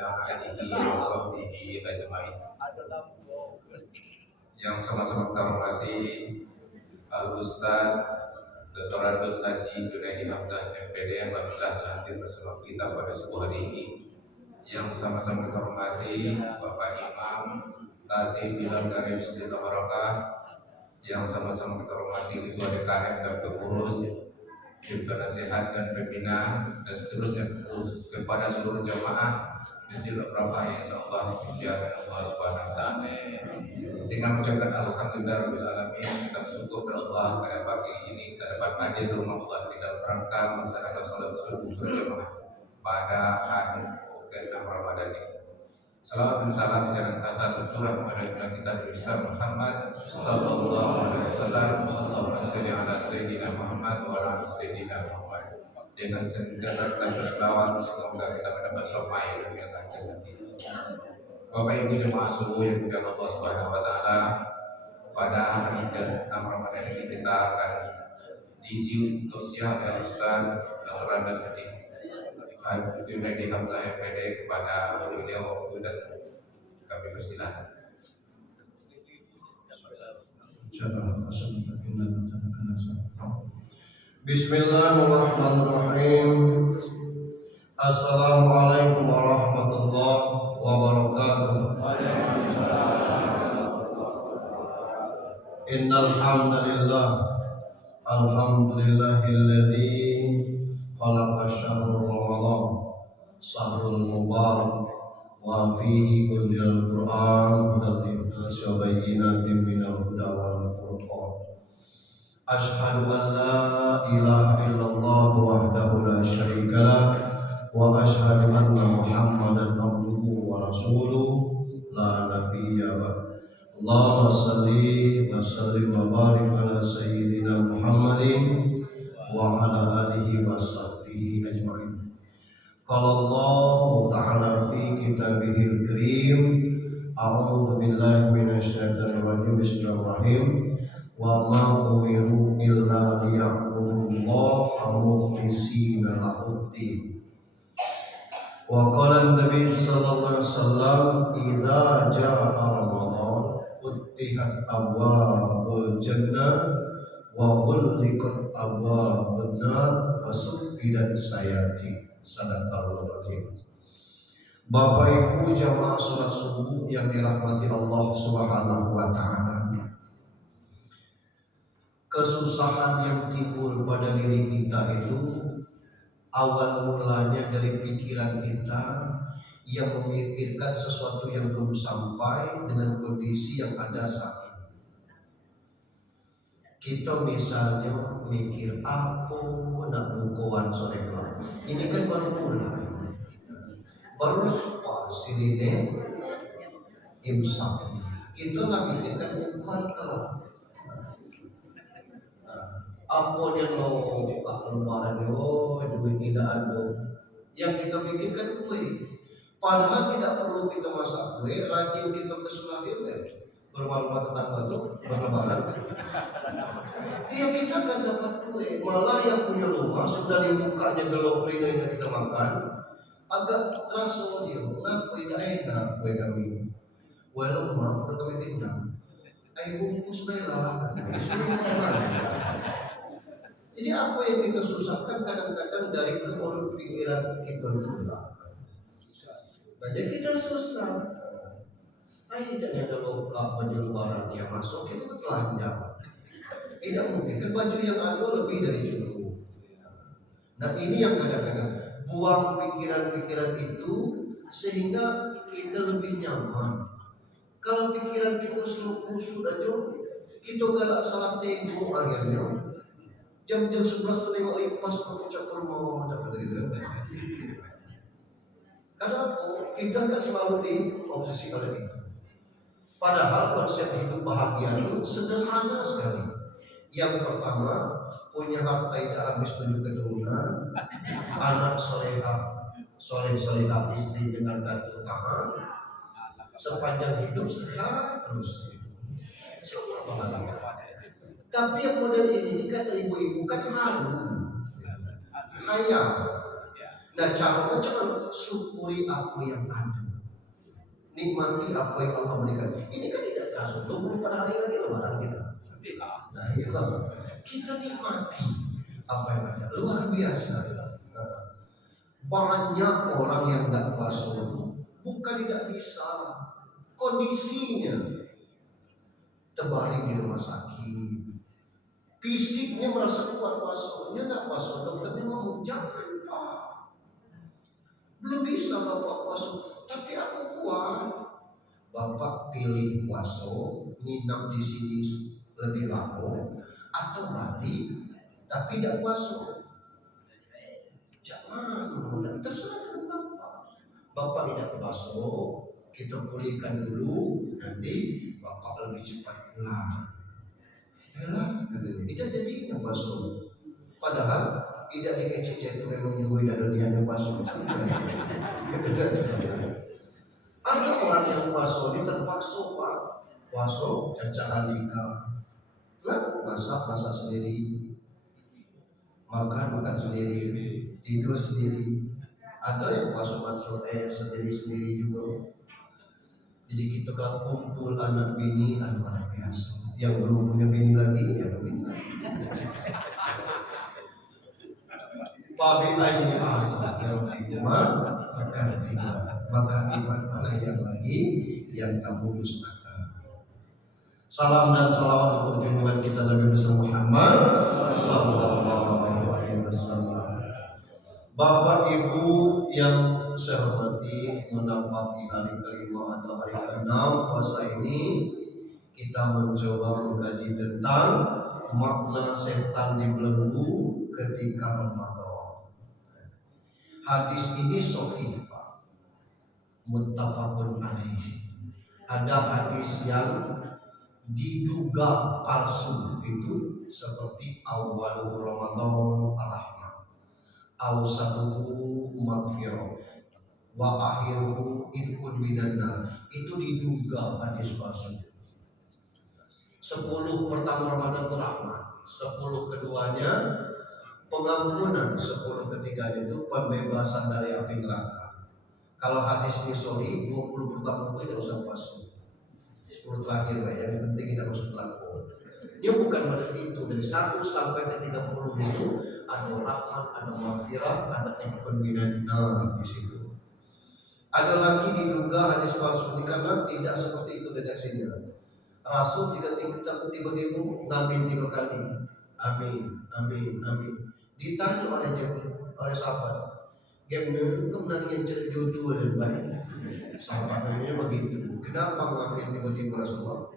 alihi wa sahbihi ajmain. Yang sama-sama kita hormati Al-Ustaz Dr. Andos Haji Junaidi Hamzah MPD yang telah hadir bersama kita pada subuh hari ini. Yang sama-sama kita hormati Bapak Imam Khatib Bilal Karim Siddiq Barakah, yang sama-sama kita hormati Ketua DKM dan pengurus Tim Nasihat dan Pembina dan seterusnya kepada seluruh jamaah Masjid Al-Barakah yang insyaallah dimuliakan Allah Subhanahu wa taala. Dengan mengucapkan alhamdulillah rabbil alamin, kita bersyukur kepada Allah pada pagi ini kita dapat hadir di rumah Allah di dalam rangka melaksanakan salat subuh berjamaah pada hari ke-6 Ramadan ini. Salawat dan salam jangan kasar tercurah kepada junjungan kita Nabi besar Muhammad sallallahu alaihi wasallam. Allahumma shalli ala sayyidina Muhammad wa ala sayyidina Muhammad. Dengan senantiasa kita berselawat semoga kita mendapat syafaat yang akhir nanti. Bapak Ibu jemaah subuh yang dimuliakan Allah Subhanahu wa taala, pada hari ke-6 Ramadan ini kita akan diisi tausiah oleh Ustaz Dr. Andos Haji Junaidi Hamzah MPD kepada beliau waktu dan kami persilahkan. Bismillahirrahmanirrahim. Assalamualaikum warahmatullahi wabarakatuh. Innal hamdalillah, alhamdulillahilladzi khalaqa syahrul ramadan syahrul mubarak wa fihi unzilal qur'an hudal linnas wa bayyinatin minal huda wal furqan. Ashhadu an la ilaha illallah wahdahu la syarika lah wa ashhadu anna Muhammadan abduhu wa rasuluh la nabiyya ba'd. Allahumma shalli wa sallim wa barik ala sayyidina Muhammadin wa ala alihi wa sahbihi ajma'in. Qala Allah ta'ala fi kitabihil karim, a'udzu billahi minasy syaithanir rajim. Bismillahirrahmanirrahim. Wa ma umiru illa liya'budullaha mukhlishina lahud-din. Wa qala an-nabi sallallahu alaihi wasallam, idza jaa ramadan futihat abwaabul jannah wa ghulliqat abwaabun nar wa suffidat sayati. Sadaqallahul azim. Bapak Ibu jamaah salat subuh yang dirahmati Allah Subhanahu wa taala. Kesusahan yang timbul pada diri kita itu awal mulanya dari pikiran kita yang memikirkan sesuatu yang belum sampai dengan kondisi yang ada saat ini. Kita misalnya mikir apa nak bukuan sore kelak. Ini kan baru mulai. Baru lepas sirine imsak. Kita lah mikirkan bukuan kelak. Apa yang lo keluaran lo duit tidak ada. Yang kita pikirkan duit. Padahal tidak perlu kita masak kue, rajin kita ke Sulawesi kan. Berumah-rumah tetangga tuh berlebaran. Iya kita kan dapat kue. Malah yang punya rumah sudah dibukanya gelopri yang kita makan, agak terasa dia. Kenapa tidak enak kue kami? Kue lemah, udah kami tinggal. Air bungkus bela, jadi apa yang kita susahkan kadang-kadang dari pikiran kita juga. Banyak kita susah. Tidak ada loka baju lebaran yang masuk itu telanjang. Tidak mungkin kan baju yang ada lebih dari cukup. Nah ini yang kadang-kadang buang pikiran-pikiran itu sehingga kita lebih nyaman. Kalau pikiran kita selalu kusut aja, kita galak salah tengok akhirnya. Jam-jam 11 tu tengok lipas tu ucap rumah macam gitu. Kenapa? Kita tak selalu diobsesi oleh itu. Padahal konsep hidup bahagia itu sederhana sekali. Yang pertama, punya harta tidak habis 7 keturunan, anak solehah, soleh-solehah, istri dengan kata tahan, sepanjang hidup sehat terus. Semua bahagia. Tapi yang model ini kata ibu-ibu kan halu, hayal. Nah, cara macam mana? Syukuri apa yang ada. Nikmati apa yang Allah berikan. Ini kan tidak terasa 24 hari lagi lebaran kita. Nah, iya, kita nikmati apa yang ada. Luar biasa. Banyak orang yang tidak puasa, bukan tidak bisa, kondisinya terbaring di rumah sakit, fisiknya merasa kuat puasanya, tidak puasa, dokternya ngomong jangan pak, belum bisa bapak puasa, tapi aku kuat. Bapak pilih puasa, nginap di sini lebih lama, atau balik tapi tidak puasa. Jangan, terserah bapak. Bapak tidak puasa, kita pulihkan dulu, nanti bapak lebih cepat pulang. Yalah, tidak jadi puasa. Padahal tidak di KCC itu memang juga tidak ada niat puasa. Ada orang yang puasa ini terpaksa pak, puasa caca alika, masak sendiri, makan sendiri, tidur sendiri. Ada yang puasa masuk sendiri juga. Jadi kita kalau kumpul anak bini luar biasa. Yang belum punya bini lagi ya bini lagi. Fabi ayni maka iman mana yang lagi yang kamu dustakan. Salam dan salawat untuk junjungan kita Nabi Muhammad sallallahu alaihi wasallam. Bapak Ibu yang saya hormati, menapaki hari kelima atau hari keenam puasa ini, kita mencoba mengkaji tentang makna setan dibelenggu ketika Ramadan. Hadis ini sahih Pak, muttafaqun alaih. Ada hadis yang diduga palsu itu seperti awal Ramadan rahmah, awsatuhu maghfirah, wa akhiruhu idkhul minannar. Itu diduga hadis palsu. 10 pertama Ramadan itu rahmat, 10 keduanya pengampunan, 10 ketiganya itu pembebasan dari api neraka. Kalau hadis ini sahih, 20 pertama itu tidak usah puasa, 10 terakhir yang penting tidak masuk neraka. Dia bukan berarti itu dari 1 sampai ke 30 itu ada rahmat, ada maghfirah, ada penbinan di situ. Ada lagi diduga hadis palsu ini karena tidak seperti itu redaksinya. Rasul tiba-tiba ngamin 3 kali. Amin, amin, amin. Ditanya oleh Jibril, oleh sahabat, "Gimana kemenangan jodoh dan baik?" Sahabat namanya begitu. Kenapa ngamin tiba-tiba Rasulullah?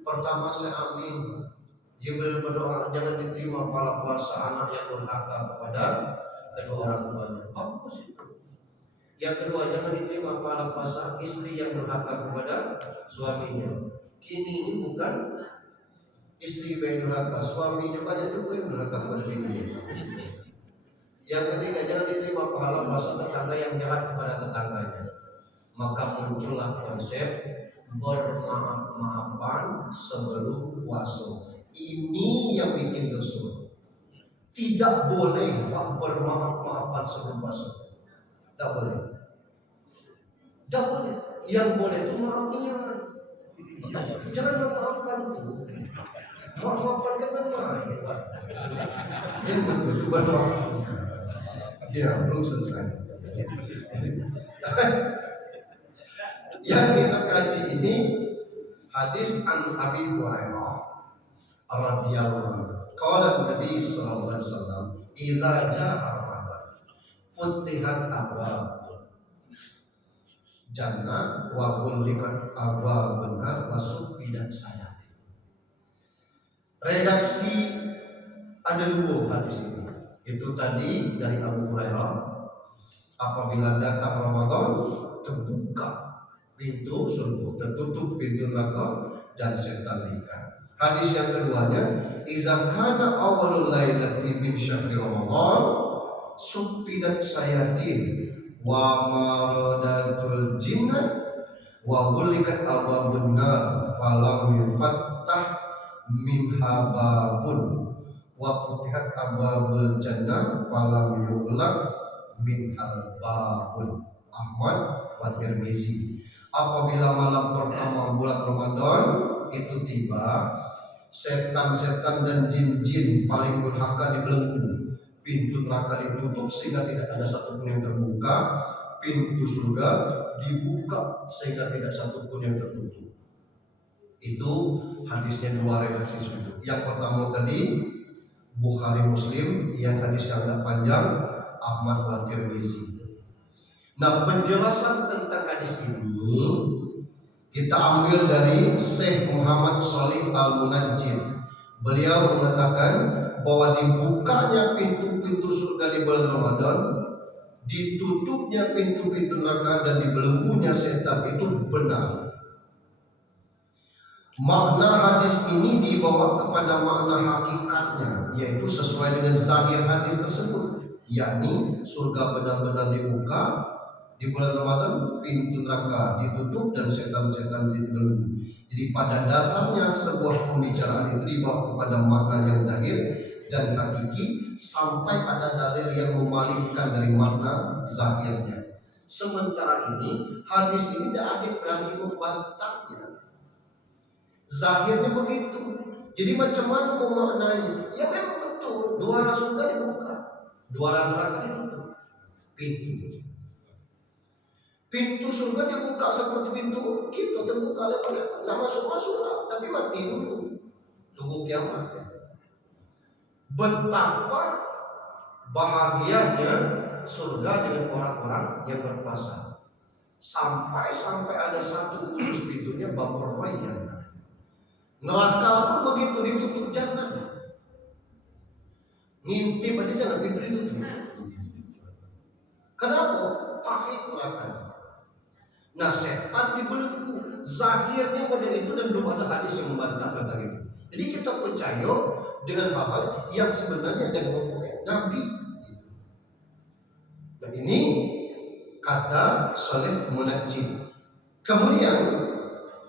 Pertama saya amin. Jibril berdoa jangan diterima pahala puasa anak yang durhaka kepada kedua orang tuanya. Bagus itu. Yang kedua jangan diterima pahala puasa istri yang durhaka kepada suaminya. Kini ini bukan istri yang durhaka, suaminya banyak juga yang durhaka kepada dirinya. Yang ketiga jangan diterima pahala puasa tetangga yang jahat kepada tetangganya. Maka muncullah konsep bermaaf-maafan sebelum puasa. Ini yang bikin dosa. Tidak boleh bermaaf-maafan sebelum puasa. Tidak boleh. Tidak boleh. Yang boleh itu maafnya. Jangan memaafkan itu. Maafkan ke mana? Yang kedua ya belum selesai. Yang kita kaji ini hadis an Abi Hurairah radhiyallahu anhu. Qala Nabi sallallahu alaihi wasallam, "Idza ja'a Ramadan, futihat abwabul jannah wa ghulqat abwabun nar wa sufidat sayat." Redaksi ada 2 hadis ini. Itu tadi dari Abu Hurairah, apabila datang Ramadan terbuka pintu surga, tertutup pintu neraka dan setan ikat. Hadis yang keduanya, "Idza kana awwalul lailati min syahri Ramadan, sufidat sayatin wa maradatul jinnah wa ghulqat abwabun nar falam yufattah minha babun wa futihat abwabul jannah falam yughlaq min al-Babul Ahmad wa Tirmizi. Apabila malam pertama bulan Ramadan itu tiba, setan-setan dan jin-jin paling durhaka dibelenggu, pintu neraka ditutup sehingga tidak ada satupun yang terbuka, pintu surga dibuka sehingga tidak satupun yang tertutup. Itu hadisnya dua redaksi itu. Yang pertama tadi Bukhari Muslim, yang hadis yang agak panjang Ahmad wa Tirmizi. Nah, penjelasan tentang hadis ini kita ambil dari Syekh Muhammad Shalih Al-Munajjid. Beliau mengatakan bahwa dibukanya pintu-pintu surga di bulan Ramadan, ditutupnya pintu-pintu neraka dan dibelenggunya setan itu benar. Makna hadis ini dibawa kepada makna hakikatnya, yaitu sesuai dengan zahir hadis tersebut, yakni surga benar-benar dibuka di bulan Ramadan, pintu neraka ditutup dan setan-setan dibelenggu. Jadi pada dasarnya sebuah pembicaraan itu dibawa kepada makna yang zahir dan hakiki sampai ada dalil yang memalingkan dari makna zahirnya. Sementara ini hadis ini tidak ada yang berani membantahnya. Zahirnya begitu. Jadi macam mana memaknainya? Ya memang betul, dua surga dibuka, dua neraka ditutup. Pintu surga dibuka seperti pintu kita terbuka lebar. Nah, masuk-masuklah, tapi mati dulu. Tunggu kiamat. Betapa bahagianya surga dengan orang-orang yang berpuasa. Sampai ada satu khusus pintunya bab perwaian. Neraka pun begitu, ditutup jangan. Ngintip aja jangan, pintu ditutup. Kenapa? Pahit neraka. Nah, setan dibelenggu. Zahirnya model itu dan belum ada hadis yang membantah tentang itu. Jadi kita percaya dengan hal yang sebenarnya dan Nabi. Dan ini kata Shalih Munajjid. Kemudian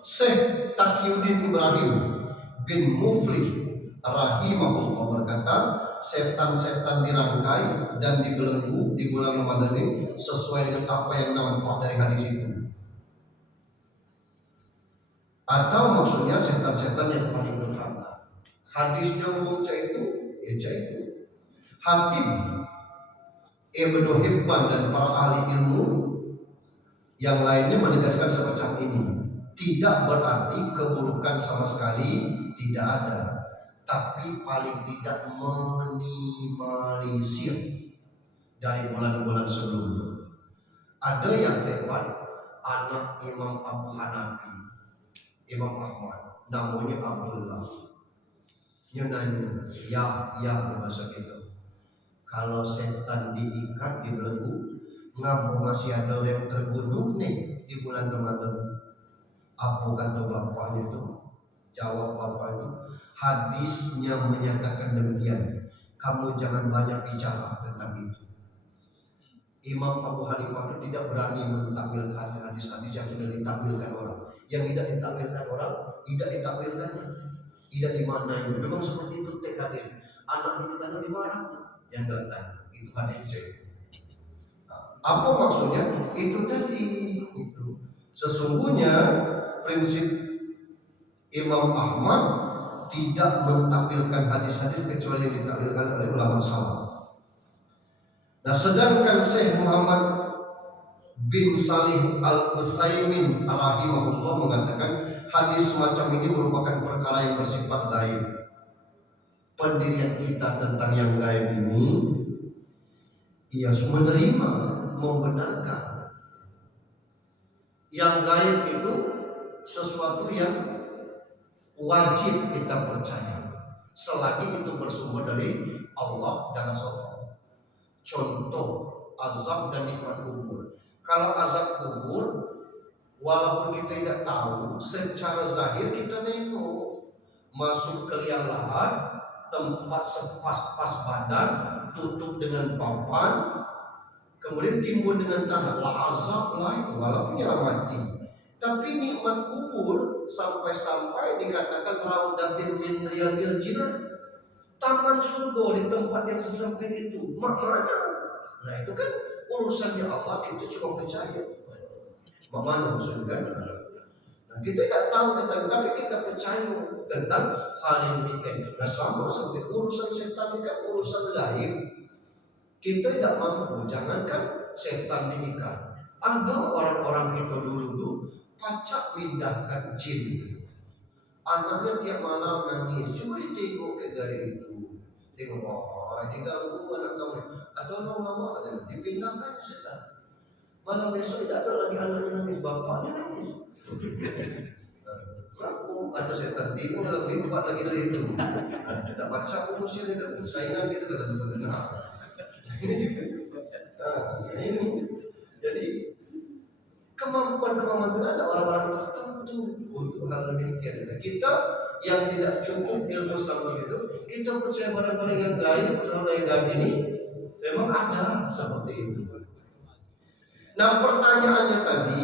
Syekh Taqiyuddin Ibrahim bin Muflih rahimahullah berkata, setan-setan dirangkai dan dibelenggu di bulan Ramadan ini sesuai dengan apa yang nampak dari hadis itu. Atau maksudnya setan-setan yang paling durhaka. Hadisnya membaca itu, itu. Hakim Ibnu Hibban dan para ahli ilmu yang lainnya menegaskan semacam ini. Tidak berarti keburukan sama sekali tidak ada, tapi paling tidak minimalisir dari bulan-bulan sebelumnya. Ada yang lewat anak Imam Abu Hanafi, Imam Ahmad, namanya Abdullah. Dia nanya, ya bahasa kita. Kalau setan diikat, dibelenggu, ngapa masih ada yang terbunuh nih di bulan Ramadan? Apa kata bapaknya itu? Jawab bapak itu, hadisnya menyatakan demikian. Kamu jangan banyak bicara tentang itu. Imam Abu Hanifah tidak berani mentakwilkan hadis-hadis yang sudah ditakwilkan orang. Yang tidak ditakwilkan orang, tidak ditakwilkan, tidak dimaknai. Memang seperti itu tek hadis. Anak di sana di mana? Yang datang. Itu hadisnya. Apa maksudnya? Itu tadi. Itu. Sesungguhnya prinsip Imam Ahmad tidak mentakwilkan hadis-hadis kecuali yang ditakwilkan oleh ulama salaf. Nah, sedangkan Syekh Muhammad bin Salih Al-Utsaimin rahimahullah mengatakan hadis semacam ini merupakan perkara yang bersifat gaib. Pendirian kita tentang yang gaib ini ia menerima, membenarkan. Yang gaib itu sesuatu yang wajib kita percaya selagi itu bersumber dari Allah dan Rasul. Contoh azab dan nikmat kubur. Kalau azab kubur, walaupun kita tidak tahu, secara zahir kita nengok masuk ke liang lahat, tempat sepas-pas badan, tutup dengan papan, kemudian timbul dengan tanah. Lah azab lah itu, walaupun dia mati. Tapi nikmat kubur sampai-sampai dikatakan raudatin min riyadil jinnah, taman surga di tempat yang sesempit itu. Maknanya, nah itu kan urusannya Allah kita cuma percaya. Mana maksudnya? Nah, kita tidak tahu tentang, tapi kita percaya tentang hal yang demikian. Nah, sama seperti urusan setan ini kan urusan lain. Kita tidak mampu, jangankan setan diikat. Ada orang-orang kita dulu tuh pacak pindahkan jin. Anaknya tiap malam nangis, cuma ditengok ke dari itu. Tengok, oh, diganggu anak kamu. Atau lama-lama ada dipindahkan setan. Malam besok tidak ada lagi anaknya nangis, bapaknya nangis. Aku ada setan timun lebih kuat lagi dari itu. Tidak baca umusnya dia kata, saingan dia kata benar. Ini jadi kemampuan itu ada orang-orang tertentu untuk hal demikian. Kita yang tidak cukup ilmu sampai itu, kita percaya barang-barang yang gaib, hal yang gaib ini memang ada seperti itu. Nah, pertanyaannya tadi,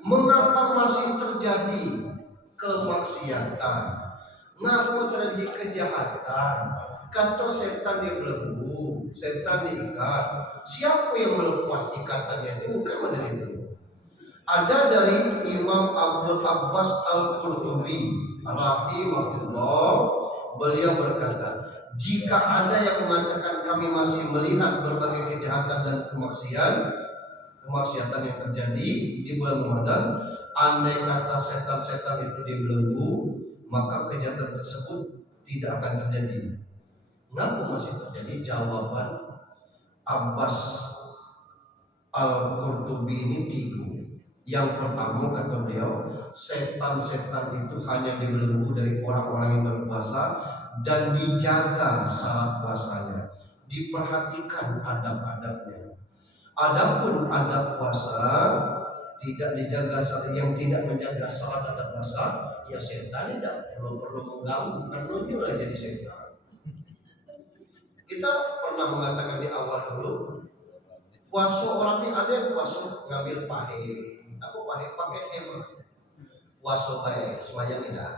mengapa masih terjadi kemaksiatan? Mengapa terjadi kejahatan? Kata setan dibelenggu, setan diikat. Siapa yang melepas ikatannya itu? Bukan dari itu. Ada dari Imam Abdul Abbas Al-Qurtubi rahimahullah, beliau berkata, jika ada yang mengatakan kami masih melihat berbagai kejahatan dan kemaksiatan yang terjadi di bulan Ramadan, andai kata setan-setan itu dibelenggu, maka kejahatan tersebut tidak akan terjadi. Kenapa masih terjadi? Jawaban Abbas Al-Qurtubi ini tiga. Yang pertama kata beliau, setan-setan itu hanya dibelenggu dari orang-orang yang berpuasa dan dijaga saat puasanya, diperhatikan adab-adabnya. Adapun adab puasa tidak dijaga, yang tidak menjaga salat adab puasa, ya setan tidak perlu mengganggu, karena dia jadi setan. Kita pernah mengatakan di awal dulu, puasa orang ini ada yang puasa ngambil pahe, aku pakai hemat, puasa baik, semuanya tidak,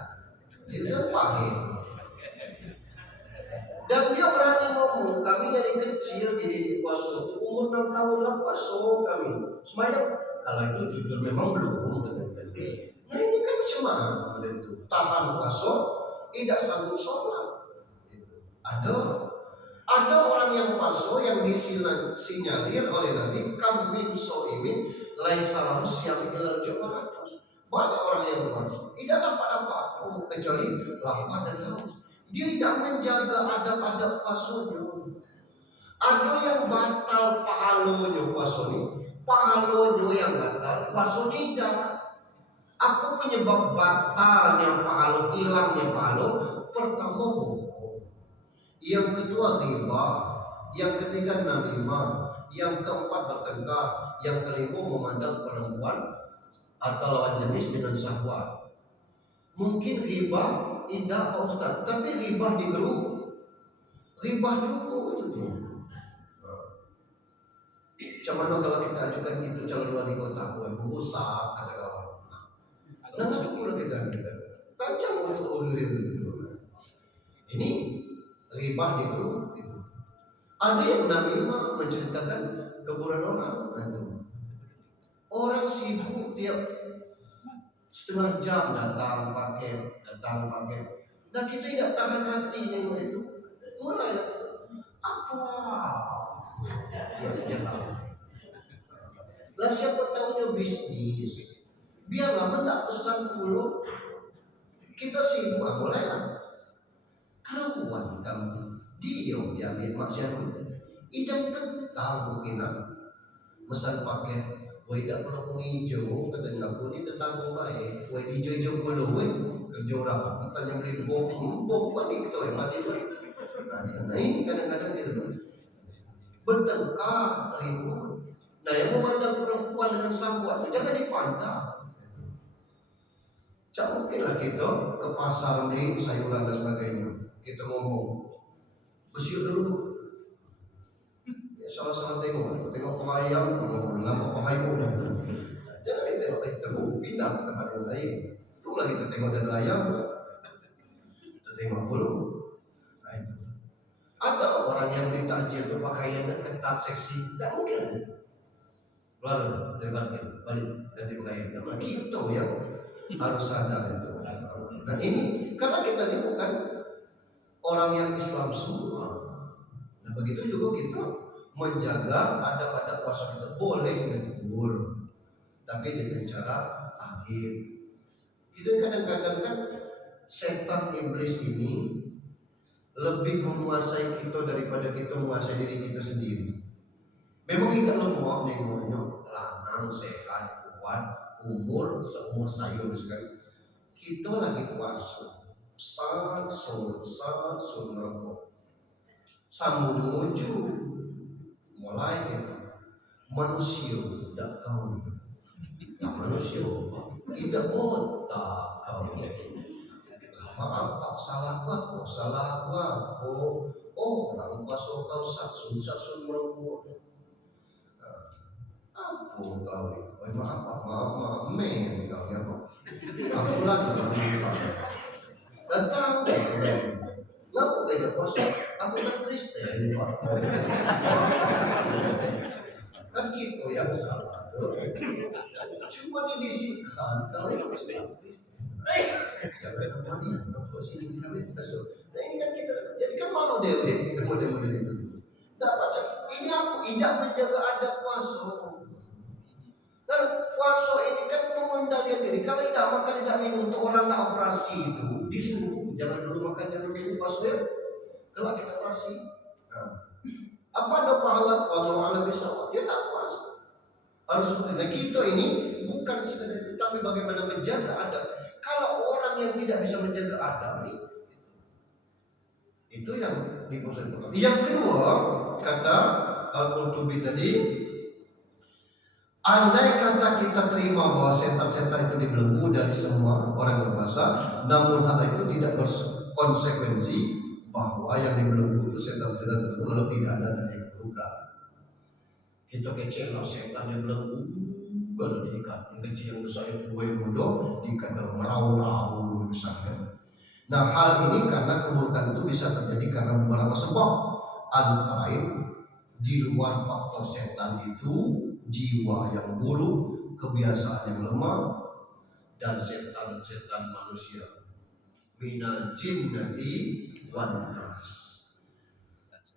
itu pahe. Dan dia berani ngomong, kami dari kecil dididik puasa, umur 6 tahun lah puasa kami. Semuanya kalau itu jujur memang belum. Nah ini kan macam mana itu? Tahan puasa, tidak sanggup sholat. Ada orang yang puasa yang disinyalir oleh Nabi, kam min so'imin laisa lahu siyam ilal jum'ah. Banyak orang yang puasa tidak dapat apa-apa kecuali lapar dan haus. Dia tidak menjaga adab-adab puasanya. Ada yang batal pahalanya puasanya, pahalanya yang batal puasanya tidak. Apa penyebab batalnya pahala, hilangnya pahala? Pertama bohong, yang kedua riba, yang ketiga namimah, yang keempat bertengkar, yang kelima memandang perempuan atau lawan jenis dengan syahwat. Mungkin riba tidak Pak Ustaz, tapi riba di grup, riba cukup itu. Macam mana kalau kita ajukan itu calon wali kota, rusak kata kawan. Dan itu pula kita panjang untuk urusin itu. Ini riba di grup itu. Ada yang namimah menceritakan keburukan orang. Orang sibuk tiap setengah jam datang paket. Nah kita tidak tahan hati nengok itu. Mulai apa? Dia tahu. Lah siapa tahunya bisnis. Biarlah mendak pesan dulu. Kita sibuk mulailah. Karuan kamu dia ambil maksiat. Idam tahu mungkin pesan paket. Woi tak perlu penghijau, katanya aku ni tetangga baik. Woi hijau-hijau belum, woi kerja orang. Katanya beli bom panik tu, mati tu. Nah ini kadang-kadang gitu. Bertengkar, ribut. Nah yang memandang perempuan dengan sanggup, jangan dipandang. Tak mungkinlah kita ke pasar ni sayuran dan sebagainya. Kita ngomong, bersiul dulu. Salah-salah tengok pengayam, nama pengayam. Jangan ditengok itu, pindah ke tempat yang lain. Itulah kita tengok dan ayam, kita tengok dulu. Ada orang yang ditakjil berpakaian ketat seksi, tidak mungkin. Lalu balik ganti kain. Nah, gitu ya harus sadar itu. Nah ini karena kita ini bukan orang yang Islam semua. Nah begitu juga kita menjaga adab-adab puasa kita boleh menegur, tapi dengan cara akhir. Itu kadang-kadang kan setan iblis ini lebih menguasai kita daripada kita menguasai diri kita sendiri. Memang kita lemah nengonya, lanang, sehat, kuat, umur seumur sayur sekali. Kita lagi puasa, sangat rokok. Sambung menuju mulai kita manusia tidak tahu. Nah, manusia tidak botak tahu. Maaf Pak, salah Pak. Oh, orang pasal kau sasun merokok. Apa kau? Maaf, men kau ya Pak. Aku lagi datang. Lalu beda puasa. Aku kan Kristen Pak. Kan gitu yang salah. Cuma dibisikkan kau Kristen. Jangan sini kami besok. Nah ini kan kita jadi kan malu deh model-model itu. Tidak baca. Ini aku tidak menjaga adab puasa. Dan puasa ini kan pengendalian diri. Kalau tidak makan tidak minum untuk orang nggak operasi itu disuruh jangan dulu makan jangan dulu puasa ya. Kalau kita operasi, apa ada pahala kalau Allah bisa? Dia tak puasa. Harus seperti nah kita ini bukan sekedar tapi bagaimana menjaga adab. Kalau orang yang tidak bisa menjaga adab itu yang diposisikan. Yang kedua kata Al-Qurtubi tadi, andai kata kita terima bahwa setan-setan itu dibelenggu dari semua orang berpuasa, namun hal itu tidak berkonsekuensi bahwa yang dibelenggu itu setan-setan itu lalu tidak ada terjadi. Kita kecil lah setan yang belenggu, baru diikat. Yang kecil yang besar yang gue bodoh diikat dalam merau-rau misalnya. Nah hal ini karena keburukan itu bisa terjadi karena beberapa sebab. Antara lain di luar faktor setan itu jiwa yang buruk, kebiasaan yang lemah, dan setan-setan manusia. Minal jinnati wan nas.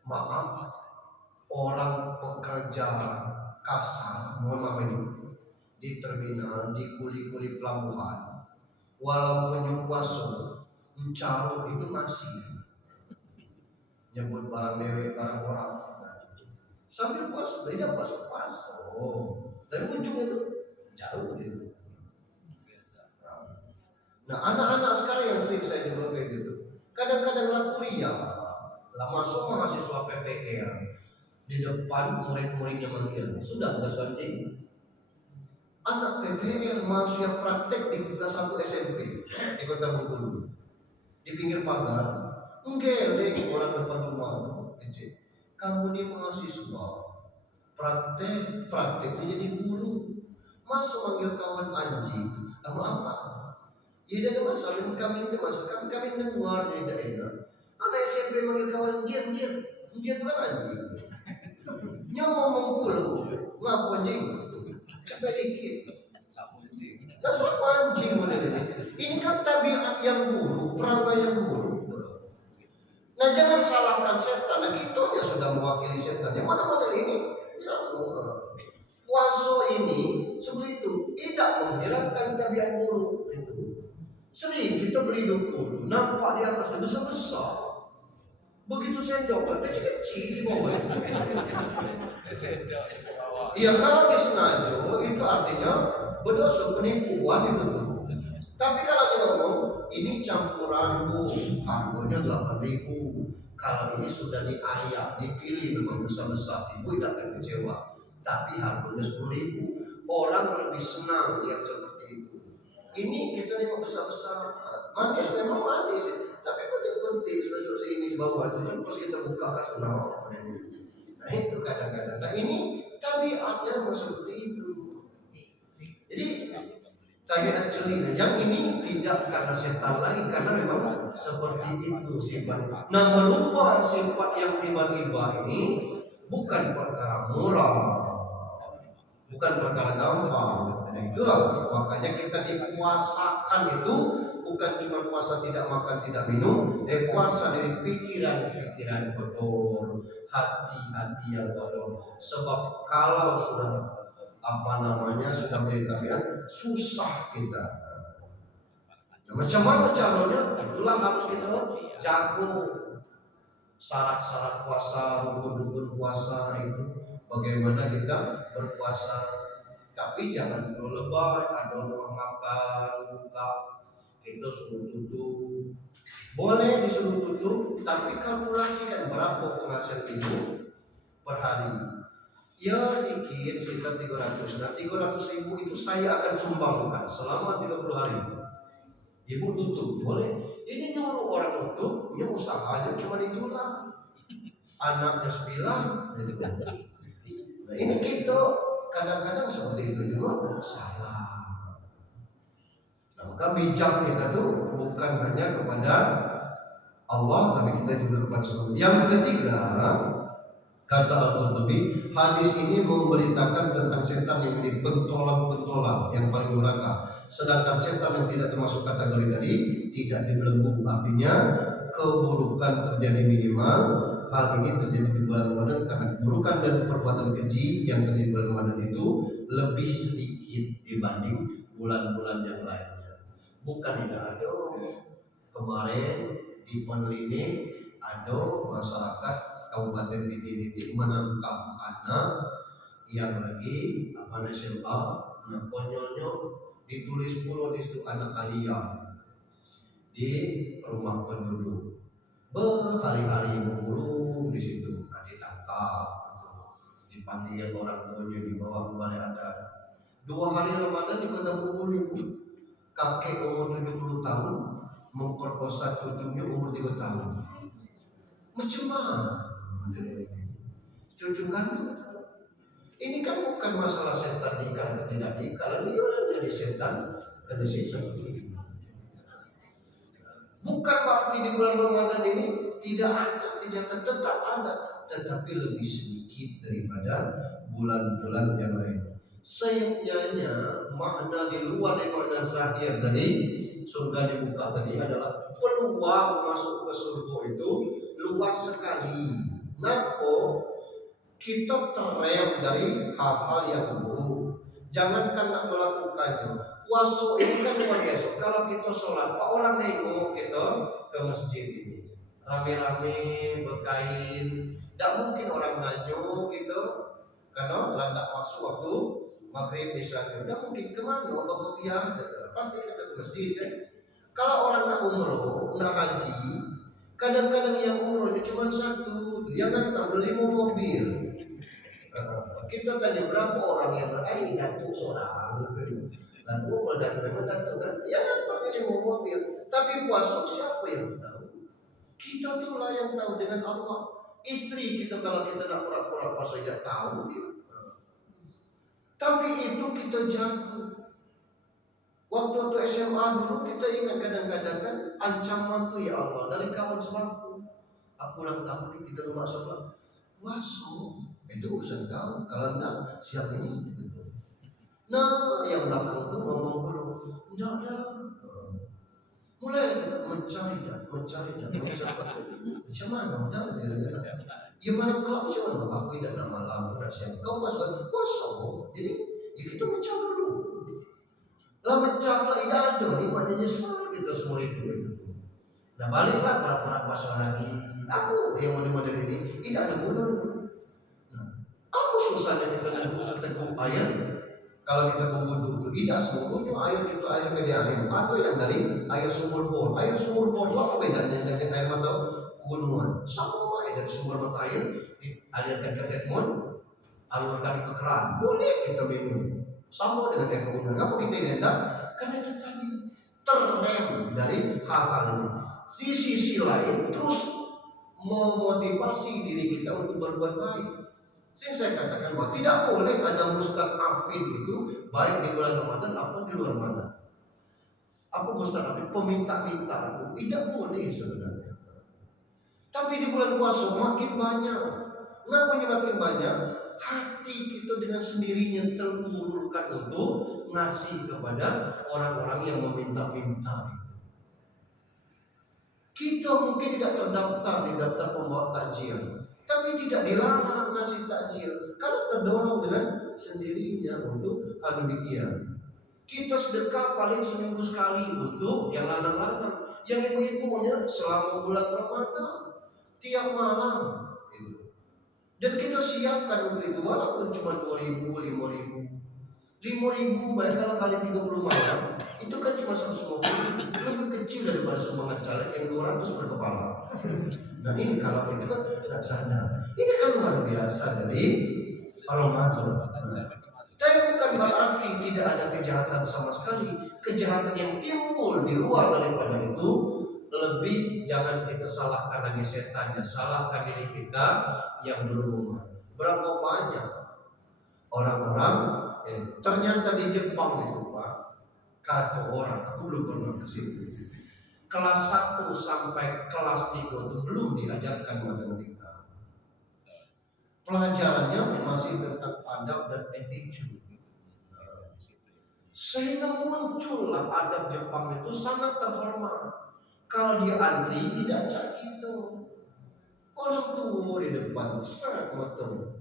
Maaf, orang pekerja kasar, mohon maaf ini, di terminal, di kuli-kuli pelabuhan, walaupun puasa, mencarut itu masih nyebut barang dewek, barang orang, sambil puasa, tidak puasa. Tapi ujung itu jauh gitu. Nah anak-anak sekarang yang sering saya jumpa kayak gitu, kadang-kadang lah kuliah, lah masuk mahasiswa PPR, di depan murid-muridnya manggil, sudah tugas banting. Anak PPR mahasiswa praktek di kelas 1 SMP di Kota Bengkulu, di pinggir pagar, menggeleng orang depan rumah. Kamu ini mahasiswa prakteknya jadi guru, masuk manggil kawan anjing, kamu apa? Ya tidak ada masalah, kami tidak masalah, kami dengar di daerah. Anak SMP manggil kawan anjing itu kan anjing. Yang ngomong pulau, ngapa anjing? Coba dikit. Dasar anjing model ini. Ini kan tabiat yang buruk, perangai yang buruk. Nah jangan salahkan setan. Nah kita ya sudah mewakili setan. Yang mana model ini? Puasa ini seperti itu tidak menghilangkan tabiat buruk itu. Sering kita beli 20, nampak di atasnya besar-besar. Begitu sendok, kecil-kecil di bawah. Iya kalau disengaja itu artinya berdosa penipuan itu tuh. Tapi kalau dia ngomong ini campuran bu, harganya 8.000. Kalau ini sudah diayak, dipilih memang besar-besar, ibu tidak akan kecewa. Tapi harganya 10.000. Orang lebih senang lihat seperti itu. Ini kita memang besar-besar, manis memang manis. Tapi penting sudah ini di bawah itu kan pas kita buka kasih nama. Nah itu kadang-kadang. Nah ini tabiatnya seperti itu. Jadi tabiat celina yang ini tidak karena setan lagi, karena memang seperti itu sifat. Nah merubah sifat yang tiba-tiba ini bukan perkara moral, bukan perkara gampang. Nah itulah makanya kita dipuasakan itu bukan cuma puasa tidak makan tidak minum, puasa dari pikiran-pikiran kotor, hati-hati yang kotor. Sebab kalau sudah sudah menjadi tabiat, susah kita. Nah, macam mana caranya? Itulah harus kita jago syarat-syarat puasa, rukun-rukun puasa itu. Bagaimana kita berpuasa, tapi jangan terlalu lebay. Ada orang makan buka kita suruh tutup, boleh disuruh tutup, tapi kalkulasikan berapa penghasilan itu per hari. Ya dikit sekitar 300. Nah 300.000 itu saya akan sumbangkan selama 30 hari. Ibu tutup, boleh. Ini nyuruh orang tutup, ya usahanya cuma itulah. Anaknya 9. Nah ini kita kadang-kadang seperti itu juga salah. Nah, maka bijak kita tuh bukan hanya kepada Allah, tapi kita juga kepada Rasul. Yang ketiga, kata Al-Qurtubi, hadis ini memberitakan tentang setan yang menjadi pentolan-pentolan yang paling durhaka. Sedangkan setan yang tidak termasuk kategori tadi tidak dibelenggu, artinya keburukan terjadi minimal. Hal ini terjadi di bulan Ramadan karena keburukan dan perbuatan keji yang terjadi di bulan Ramadan itu lebih sedikit dibanding bulan-bulan yang lainnya. Bukan tidak ada. Kemarin di Ponlini ada masyarakat Kabupaten Titik menangkap anak yang lagi SMA. Nah konyolnya ditulis pula di situ anak kalian di rumah penduduk. Berhari-hari bergulung di situ, ditangkap, dipanggil orang tuanya, dibawa ke balai adat. 2 hari Ramadan di kota Bengkulu, kakek umur 70 tahun memperkosa cucunya umur 3 tahun. Macam mana? Cucu kan? Ini kan bukan masalah setan diikat atau tidak diikat. Dia orang jadi setan dan disisa. Bukan berarti di bulan Ramadan ini tidak ada kejahatan, tetap ada, tetapi lebih sedikit daripada bulan-bulan yang lain. Sayangnya makna di luar dari makna zahir dari surga dibuka tadi adalah peluang masuk ke surga itu luas sekali. Kenapa? Kita terrem dari hal-hal yang buruk. Jangankan nak melakukannya. Puasa ini kan luar biasa. Kalau kita sholat, Pak orang nengok kita ke masjid ini, rame-rame berkain. Tidak mungkin orang nanyo gitu, karena landak masuk waktu maghrib misalnya. Tidak mungkin kemana, berkepiah, pasti kita ke masjid kan. Kalau orang nak umroh, nak haji, kadang-kadang yang umrohnya cuma satu, yang ngantar beli mobil. Kita tanya berapa orang yang berair, datuk seorang. Dan umur dan memang kan, ya kan pakai mobil. Tapi puasa siapa yang tahu? Kita tuh lah yang tahu dengan Allah. Istri kita kalau kita nak pura-pura puasa tidak tahu dia. Tapi itu kita jago. Waktu SMA dulu kita ingat kadang-kadang kan ancaman tuh ya Allah dari kawan sebangku. Aku ulang tahun kita rumah sholat. Puasa itu urusan kau. Kalau enggak siang ini. Nah, yang belakang itu ngomong dulu, enggak ada. Mulai kita mencari dah. Macam mana? Ya malam kelab macam mana? Aku tidak nak malam, tidak siang. Kau masuk kosong. Jadi, ya kita mencari dulu. Lah mencari tidak ada, ini maknanya nyesal kita semua itu. Nah baliklah pura-pura puasa lagi. Aku yang model-model ini tidak ada gunanya. Nah, apa susahnya kita nunggu seteguk air? Kalau kita berwudu itu tidak semuanya air itu air media air. Ada yang dari air sumur bor. Air sumur bor itu apa bedanya dengan air mata gunungan? Sama air dari sumber mata air dialirkan ke tekmon, alurkan ke keran. Boleh kita minum. Sama dengan air gunungan. Apa kita ini tidak? Karena itu tadi terrem dari hal-hal ini. Di sisi lain terus memotivasi diri kita untuk berbuat baik. Saya katakan bahwa tidak boleh ada mustaqafin itu baik di bulan Ramadan atau di luar Ramadan. Apa mustaqafin? Peminta-minta itu tidak boleh sebenarnya. Tapi di bulan puasa makin banyak. Kenapa makin banyak? hati kita dengan sendirinya terulurkan untuk ngasih kepada orang-orang yang meminta-minta. Kita mungkin tidak terdaftar di daftar pembawa takjil, tapi tidak dilarang ngasih takjil karena terdorong dengan sendirinya untuk hal demikian. Kita sedekah paling seminggu sekali untuk yang lanang-lanang, yang ibu-ibunya selama bulan Ramadan tiap malam itu. Dan kita siapkan untuk itu walaupun cuma 2.000, 5.000. 5.000 bayar kalau kali 30 malam itu kan cuma 150, lebih kecil daripada sumbangan caleg yang 200 per kepala. Nah ini kalau itu kan tidak sadar. Ini kan luar biasa dari Ramadan. Tapi bukan berarti tidak ada kejahatan sama sekali. Kejahatan yang timbul di luar daripada itu lebih jangan kita salahkan lagi setannya, salahkan diri kita yang belum. Berapa banyak orang-orang ternyata di Jepang itu Pak, kata orang, aku belum pernah ke situ. Kelas 1 sampai kelas 3 itu belum diajarkan matematika. Pelajarannya masih tentang adab dan attitude. Sehingga muncullah adab Jepang itu sangat terhormat. Kalau dia antri tidak cak gitu. Orang tua di depan sangat motor.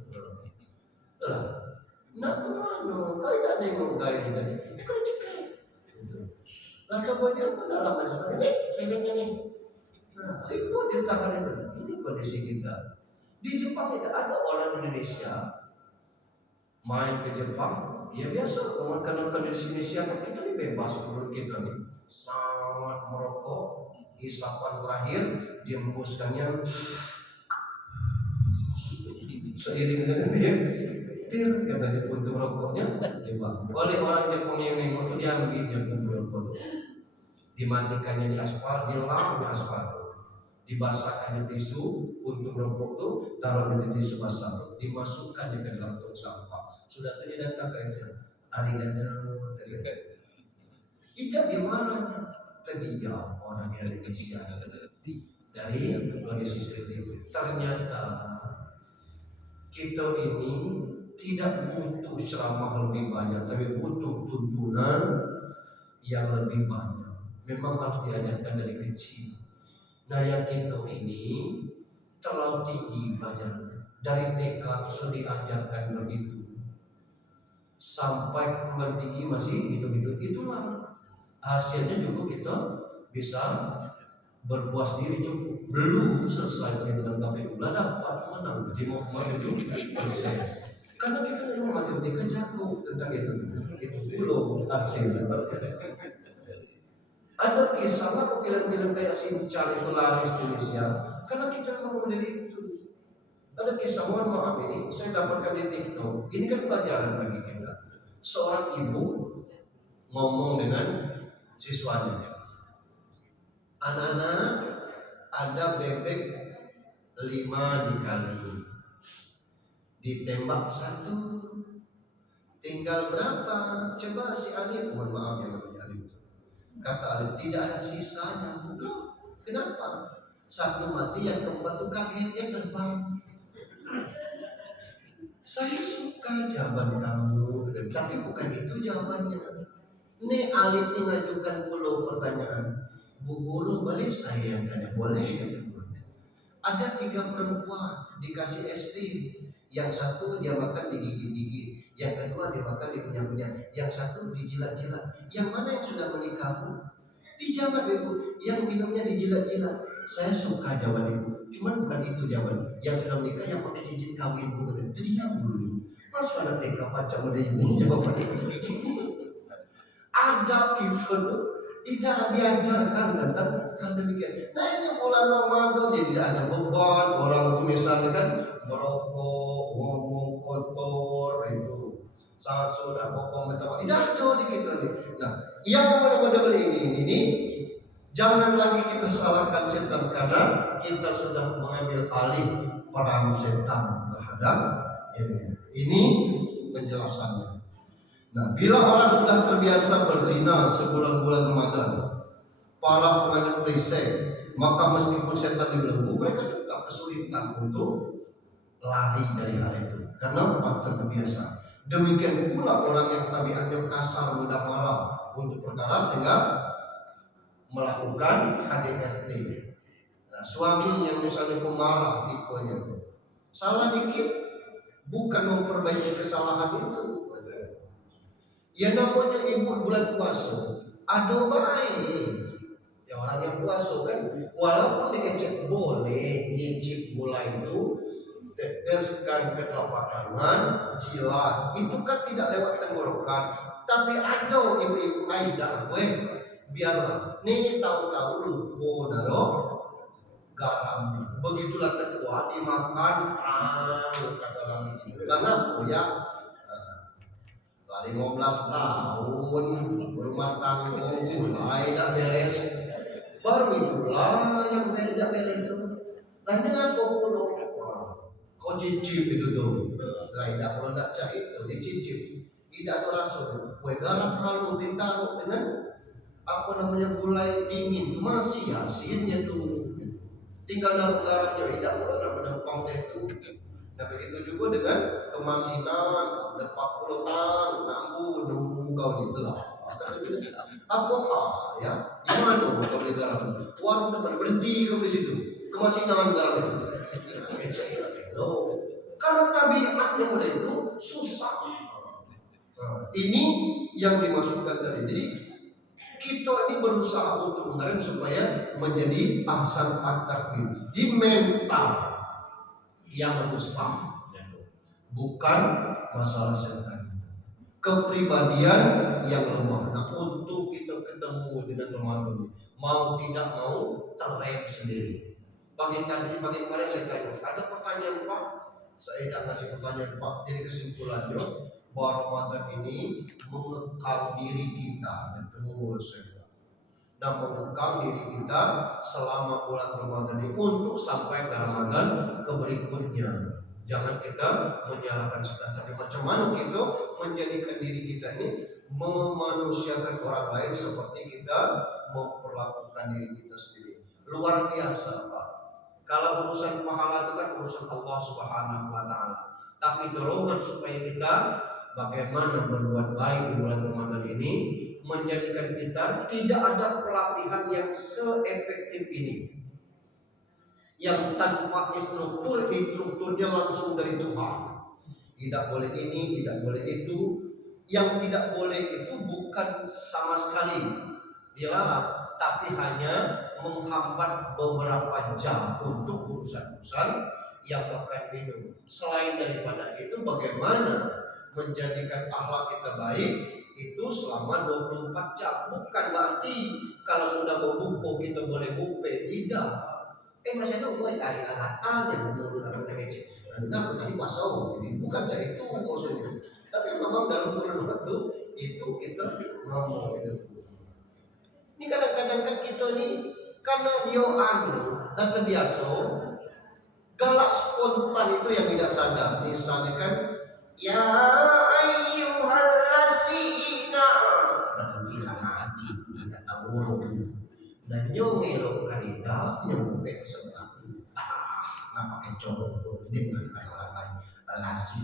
Nak kemana? Kau tidak nengok gaya tadi. Kau cekai. Lah kemudian pendalaman seperti ini. Nah, itu dia tangan itu. Ini kondisi kita. Di Jepang tidak ada orang Indonesia main ke Jepang. Ya biasa, kalau di Indonesia kan kita ini bebas menurut kita nih. Sangat merokok, isapan terakhir, dihembuskannya seiring dengan dia. Katanya untuk rokoknya oleh orang Jepang yang nengok itu diambilnya untuk rokok, dimatikannya di aspal, dilap di aspal, dibasahkannya tisu untuk rokok itu, taruh di tisu basah, dimasukkannya ke dalam tong sampah. Sudah itu dia datang ke saya, arigatou, tidak dimarahnya, terdiam orang Indonesia dari kondisi seperti itu. Ternyata kita ini tidak butuh ceramah lebih banyak, tapi butuh tuntunan yang lebih banyak. Memang harus diajarkan dari kecil. Nah yang kita ini terlalu tinggi belajarnya. Dari TK sudah diajarkan begitu, sampai perguruan tinggi masih gitu-gitu. Itulah hasilnya juga kita bisa berpuas diri cukup. Belum selesai dengan KPU lah dapat menang 5,7%. Karena kita memang matematika jago tentang itu belum hasilnya. Ada kisah lah film-film kayak Shinchan itu laris di Indonesia karena kita memang menjadi itu. Ada kisah, mohon maaf ini saya dapatkan di TikTok. Ini kan pelajaran bagi kita. Seorang ibu ngomong dengan siswanya, anak-anak, ada bebek 5 dikali, ditembak 1, tinggal berapa? Coba si Alif, mohon maaf ya namanya Alif. Kata Alif, tidak ada sisanya. Kenapa? 1 mati, yang keempat itu kaget, dia terbang. Saya suka jawaban kamu, tapi bukan itu jawabannya. Ini Alif mengajukan 10 pertanyaan. Bu guru, balik saya yang tanya, boleh kata gurunya. Ada 3 perempuan dikasih es krim, yang 1 dia makan digigit-gigit, yang kedua dia makan dikunyah-kunyah, yang 1 dijilat-jilat. Yang mana yang sudah menikah Bu? Dijawab Ibu, yang minumnya dijilat-jilat. Saya suka jawaban Ibu, cuman bukan itu jawaban. Yang sudah menikah yang pakai cincin kawin Bu. Diam dulu. Mas anak TK pacar muda ini jawaban itu. Adab itu tuh tidak diajarkan tentang hal demikian. Nah ini bulan Ramadan jadi tidak ada beban. Orang itu misalnya kan merokok, ngomong kotor itu, saat sudah pokok minta tidak ada di kita nih. Nah yang model ini jangan lagi kita salahkan setan karena kita sudah mengambil alih peran setan terhadap ini penjelasannya. Nah, bila orang sudah terbiasa berzina sebulan-bulan Ramadan, para penganut berisik, maka meskipun setan dibelenggu, mereka tetap kesulitan untuk lari dari hal itu karena faktor terbiasa. Demikian pula orang yang tabiatnya kasar, mudah marah untuk perkara sehingga melakukan KDRT. Nah, suami yang misalnya pemarah tipenya itu salah dikit bukan memperbaiki kesalahan itu. Ya namanya ibu bulan puasa, aduh baik. Ya orang yang puasa kan, walaupun dikecek boleh nyicip gula itu, teteskan ke telapak tangan, jilat, itu kan tidak lewat tenggorokan. Tapi ada ibu-ibu Aida gue, biarlah. Nih tahu-tahu lupa naruh garam. Begitulah terkuat dimakan, kata lami itu. Karena ya lari 15 tahun berumah tangga mulai tak beres. Baru itulah yang beres itu. Nah dengan populo, kau cicip itu tuh. Nah tidak kalau tidak cah itu dicicip, tidak ada rasa. Kue garam halus ditaruh dengan apa namanya gulai dingin, itu masih asinnya tuh. Tinggal naruh garamnya, tidak boleh nak menempang itu. Nah begitu juga dengan kemasinan, ada 40 tahun, nunggu kau dibelah. Apa hal ya? Di mana kau beli garam? Warung depan berhenti kau di situ. Kemasinan garam itu. Karena tabiatnya mulai itu susah. Nah, ini yang dimasukkan tadi. Jadi kita ini berusaha untuk mengalir supaya menjadi ahsan at-taqwim di mental yang rusak, bukan masalah setan. Kepribadian yang lemah. Nah, untuk kita ketemu dengan teman-teman, mau tidak mau terrem sendiri. Pagi kemarin saya tanya, ada pertanyaan Pak? Saya tidak kasih pertanyaan Pak. Jadi kesimpulannya bahwa Ramadan ini mengekang diri kita. Betul saya. Dan mengekang diri kita selama bulan Ramadan ini untuk sampai ke Ramadan berikutnya. Jangan kita menyalahkan setan, tapi macam mana kita menjadikan diri kita ini memanusiakan orang lain seperti kita memperlakukan diri kita sendiri. Luar biasa Pak. Kalau urusan pahala itu kan urusan Allah Subhanahu wa Ta'ala. Tapi dorongan supaya kita bagaimana berbuat baik di bulan Ramadan ini menjadikan kita tidak ada pelatihan yang seefektif ini, yang tanpa instrukturnya langsung dari Tuhan. Tidak boleh ini, tidak boleh itu. Yang tidak boleh itu bukan sama sekali dilarang, tapi hanya menghambat beberapa jam untuk urusan-urusan yang akan minum. Selain daripada itu, bagaimana menjadikan akhlak kita baik itu selama 24 jam. Bukan berarti kalau sudah berbuka kita boleh bupe, tidak. Masih itu gue ada katanya menurut apa lagi. Nah, tadi pasau, jadi bukan saya itu maksudnya. Tapi memang dalam Quran itu kita ngomong itu. Ini kadang-kadang kan kita nih karena dia dan terbiasa galak spontan itu yang tidak sadar. Misalnya kan ya ayyuhallazina kita ngaji kita tahu dan nyongelo kanita nyongpek sebab nah pakai cowok dengan orang lain alasi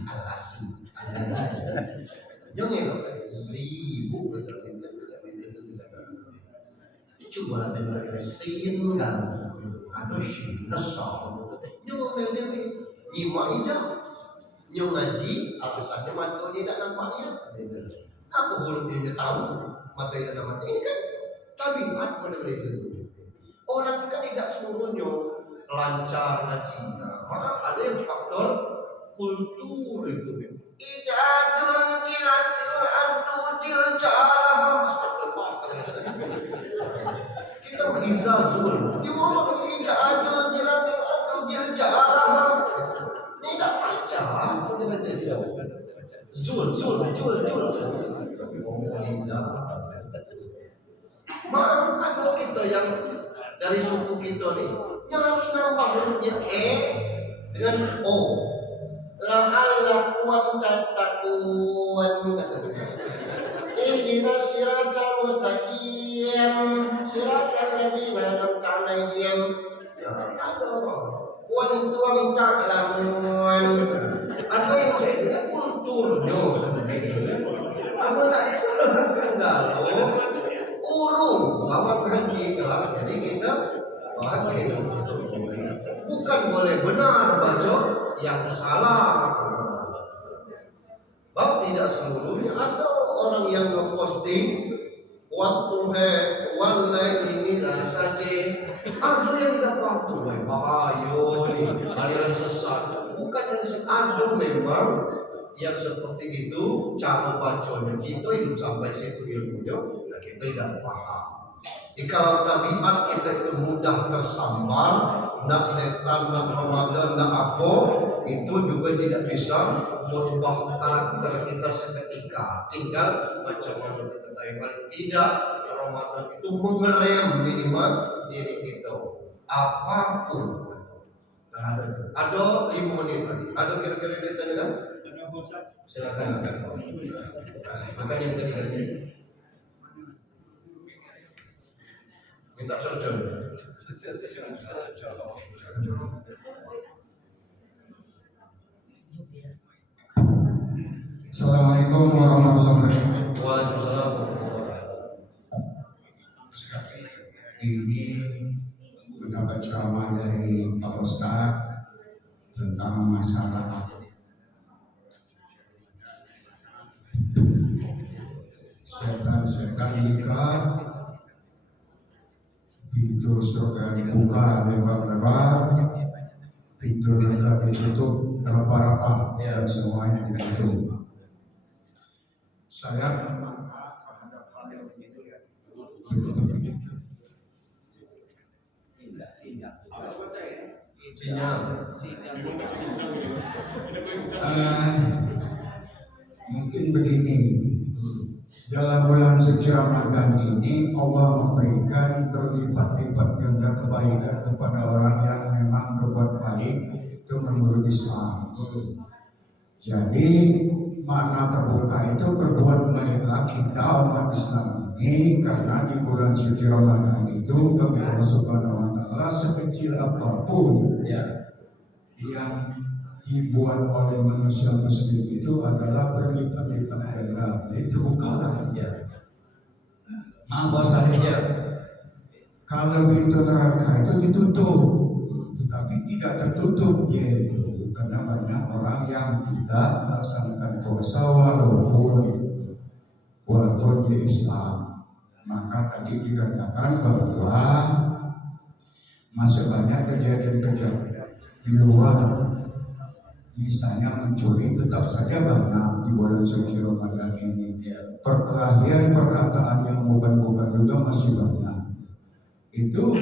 nyongelo ribu betul coba dengar sin kan ada sin nasab nyongelo ima ida nyong ngaji alasannya mata dia tidak nampaknya apa huruf dia tahu mata dia tidak nampak ini kan tabiat model itu. Orang kan tidak seluruhnya lancar ngajinya, malah ada yang faktor kultur itu. Ijazul jilatul antujil jalah astagfirullah. Kita mengizazul. Dia ngomong ijazul jilatul antujil jalah. Ini tidak baca. Zul. Maaf ada kita yang dari suku kita nih yang harus nambah hurufnya dengan o. La'allakum tattaqun. Ihdinas siratal mustaqim siratal ladzina an'amta 'alaihim. Ada Wan tuang tak lamun. Ada yang saya kulturnya sebenarnya. Apa tak disalahkan galau? Urung lawan haji kelak. Jadi kita pakai bukan boleh benar baca yang salah. Bab tidak seluruhnya. Ada orang yang ngeposting waktu ini saja. Ada yang tidak waktu bahaya nih aliran sesat. Bukan yang sesat. Ada memang yang seperti itu cara bacanya kita hidup sampai situ ilmunya, nah kita tidak paham. Jika tabiat kita itu mudah tersambar, nak setan, nak Ramadan, nak apa, itu juga tidak bisa merubah karakter kita seketika. Tinggal macam mana kita tahu. Paling tidak Ramadan itu mengerem minimal diri kita. Apapun. Nah, ada 5 menit lagi. Ada kira-kira ditanyakan? Silakan. Makan yang tadi. Minta cocok. Assalamualaikum warahmatullahi wabarakatuh. Waalaikumsalam. Ini mendapat ceramah dari Pak Ustadz tentang masalah setan-setan jika pintu surga dibuka lebar-lebar, pintu neraka ditutup rapat-rapat dan semuanya ditutup. Saya mungkin begini, dalam bulan suci Ramadan ini Allah memberikan berlipat-lipat ganda kebaikan kepada orang yang memang berbuat baik itu menurut Islam. Jadi makna terbuka itu berbuat baiklah kita umat Islam ini, karena di bulan suci Ramadan itu bagi Allah Subhanahu wa Ta'ala sekecil apapun yang dibuat oleh manusia muslim itu adalah berlipat-lipat ganda. Itu bukalah maaf saja. Kalau pintu neraka itu ditutup, tetapi tidak tertutup, yaitu karena banyak orang yang tidak melaksanakan puasa walaupun di Islam. Maka tadi dikatakan bahwa masih banyak kejadian-kejadian di luar, misalnya mencuri, tetap saja banyak di bulan suci Ramadan ini. Perkelahian, perkataan yang bukan-bukan juga masih banyak. Itu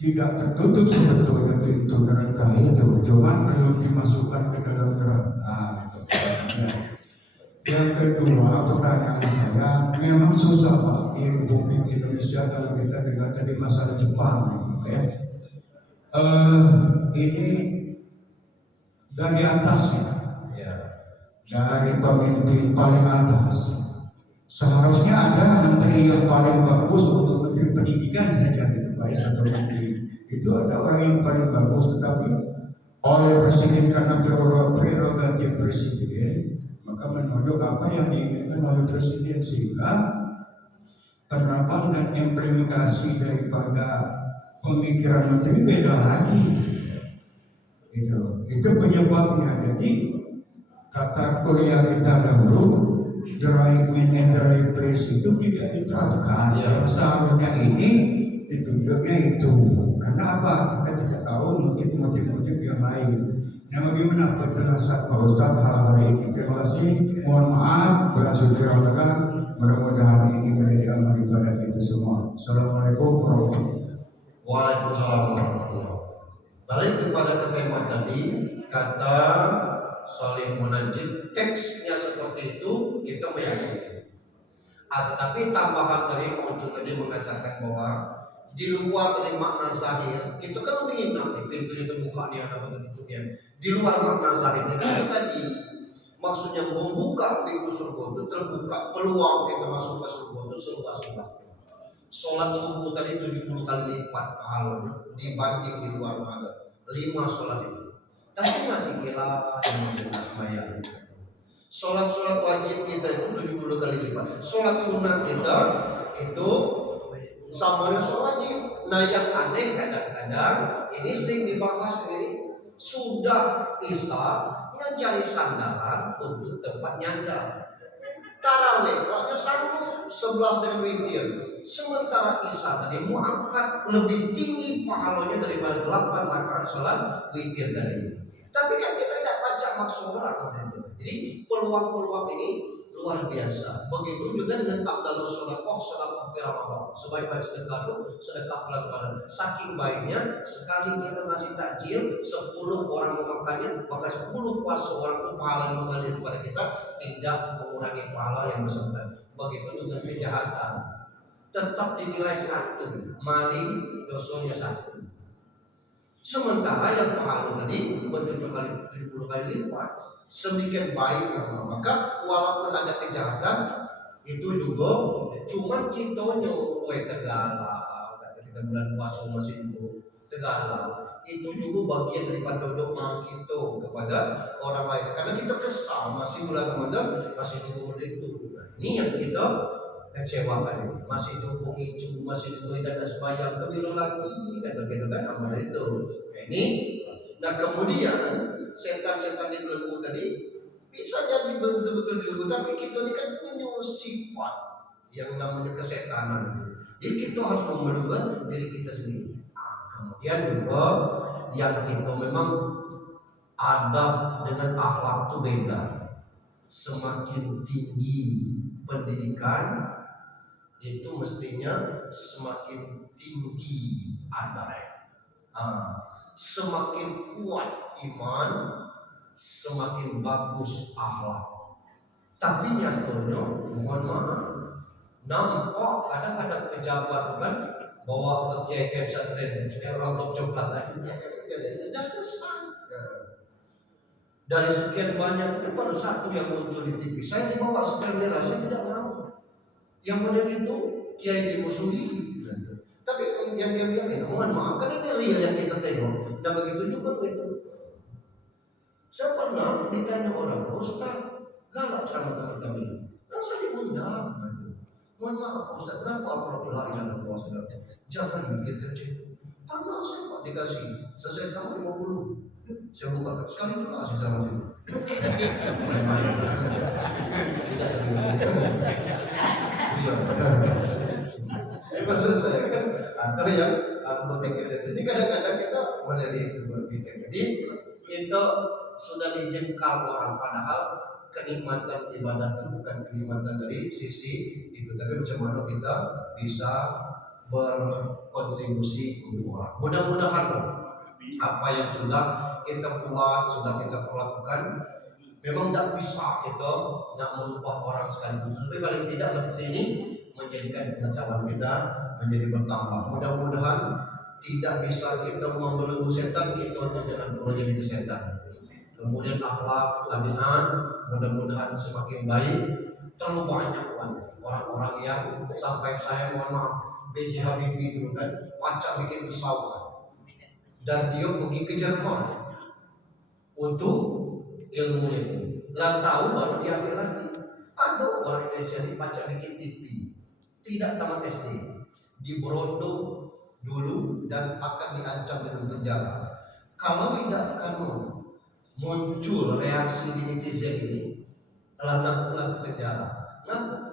tidak tertutup sebetulnya pintu neraka itu, cuma belum dimasukkan ke dalam neraka. Yang kedua, pertanyaan saya, memang susah Pak di Republik Indonesia kalau kita dengar tadi masalah Jepang, ini dari atasnya, dari pemimpin paling atas. Seharusnya ada menteri yang paling bagus untuk menteri pendidikan saja, gitu Pak, satu menteri itu ada orang yang paling bagus, tetapi oleh presiden karena prerogatif presiden, maka menunjuk apa yang diinginkan oleh presiden, sehingga penerapan dan implementasi daripada pemikiran menteri beda lagi. Itu penyebabnya. Jadi kata kuliah kita dahulu, the right man and the right place itu tidak diterapkan. Yang seharusnya ini ditunjuknya itu. Karena apa? Kita tidak tahu, mungkin motif-motif yang lain. Nah, bagaimana penjelasan Pak Ustadz hal-hal ini? Terima kasih. Mohon maaf, berasuh Ramadan. Mudah-mudahan ini menjadi amal ibadah kita semua. Assalamualaikum warahmatullahi wabarakatuh. Waalaikumsalam warahmatullahi wabarakatuh. Balik kepada tema tadi, kata Salih Munajjid, teksnya seperti itu kita meyakini. Tetapi tambahan dari Muncul tadi mengatakan bahwa di luar dari makna zahir itu kan mengingat pintunya terbuka nih, apa bentuknya. Di luar makna zahir itu tadi maksudnya membuka pintu surga itu terbuka, peluang kita masuk ke surga itu seluas-luasnya. Sholat subuh tadi 70 kali lipat pahalanya dibanding di luar Ramadan. 5 sholat itu. Tapi masih kira 15 bayar. Sholat wajib kita itu 70 kali lipat. Sholat sunat kita itu sama dengan sholat wajib. Nah yang aneh kadang-kadang ini sering dibahas ini, sudah isya yang cari sandaran untuk tempat nyandar. Tarawih kalau sanggup 11 dengan witir. Sementara isya tadi muakkad lebih tinggi pahalanya daripada 8 rakaat sholat witir tadi. Tapi kan kita tidak baca maksud orang itu. Jadi peluang-peluang ini luar biasa. Begitu juga dengan Abdalus Sedekah, sedekah fi Ramadan. Sebaik-baik sedekah itu sedekah bulan-bulan. Saking baiknya sekali kita ngasih takjil 10 orang memakannya, maka 10 puasa orang itu pahala yang mengalir kepada kita, tidak mengurangi pahala yang bersangkutan. Begitu juga kejahatan. Tetap dinilai 1, maling dosanya 1. Sementara yang pahala tadi 70 kali lipat. Sedikit baik, maka walaupun ada kejahatan itu juga cuma kita nyuruh tegala, kata kita bulan puasa masih itu tegala, itu juga bagian daripada doa kita kepada orang lain. Karena kita kesal masih bulan Ramadan masih juga itu. Ini yang kita kecewakan, masih dukung itu, masih dukung dan sembahyang kebiro lagi, kata kita kan amal itu. Ini, nah kemudian setan-setan di belenggu tadi bisa jadi betul-betul dilenggu, tapi kita ini kan punya sifat yang namanya kesetanan. Jadi kita harus merubah diri kita sendiri. Kemudian juga yang kita memang adab dengan akhlak itu beda. Semakin tinggi pendidikan itu mestinya semakin tinggi adab. Semakin kuat iman, semakin bagus akhlak. Tapi nyatanya, mohon maaf, nampak kadang-kadang pejabat kan bawa ke kiai pesantren, sekarang orang coklat lagi, tidak selesai. Dari sekian banyak itu baru 1 yang muncul di TV. Saya dibawa sekian merah, saya tidak mau. Yang benar itu kiai dimusuhi. Tapi yang dia bilang ini, mohon maaf, kan ini real yang kita tengok. Dan begitu juga begitu. Saya pernah ditanya orang, Ustaz, galak sama teman-teman ini. Dan saya diundang. Mohon maaf Ustaz, kenapa amplop la ilaha illallah? Jangan mikir kecil. Karena saya Pak dikasih, selesai sama 50. Saya buka sekali itu kasih sama situ. Tidak serius. Iya. Maksud saya kan ada yang berpikir ini kadang-kadang kita menjadi itu berpikir. Jadi kita sudah dijengkal orang, padahal kenikmatan ibadah itu bukan kenikmatan dari sisi itu, tapi bagaimana kita bisa berkontribusi untuk orang. Mudah-mudahan apa yang sudah kita buat, sudah kita lakukan, memang tidak bisa kita tidak merubah orang sekaligus. Tapi paling tidak seperti ini menjadikan pengetahuan kita menjadi bertambah. Mudah-mudahan tidak bisa kita membelenggu setan, kita jangan perlu jadi setan. Kemudian akhlak, tabiat, mudah-mudahan semakin baik. Terlalu banyak orang-orang yang sampai saya mohon maaf, B.J. Habibie itu kan pacak bikin pesawat dan dia pergi ke Jerman untuk ilmu itu. Lalu tahu baru diambil lagi. Ada orang Indonesia ini pacak bikin TV, tidak tamat SD, diberondong dulu dan akan diancam dengan penjara. Kalau tidak kamu muncul reaksi di netizen ini, anak pulang ke penjara.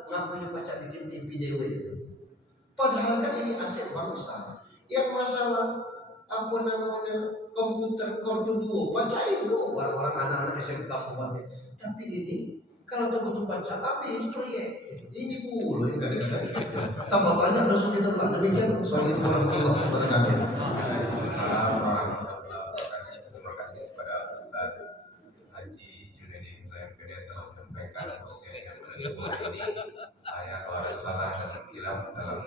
Ngapain pacak bikin TV dewe itu? Padahal kan ini aset bangsa. Yang masalah apa namanya komputer Core 2, bacain dulu orang-orang anak-anak SMK buat. Tapi ini kalau betul baca habis proyek. Ini pula yang kadang-kadang tambah banyak dosa kita telah demikian. Soal itu warahmatullahi wabarakatuh. Waalaikumsalam warahmatullahi wabarakatuh. Terima kasih kepada Ustaz Haji Junaidi yang telah menyampaikan posisinya pada sebuah ini. Saya kalau ada salah dan khilaf dalam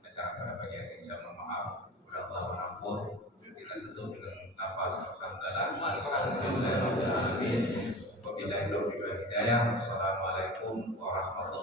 acara pada pagi hari ini, saya mohon maaf. Allah mengampun. Kita tutup dengan lafaz alhamdulillah alhamdulillahirabbil alamin. Wabillahi taufiq wal hidayah. Wassalamualaikum warahmatullahi wabarakatuh.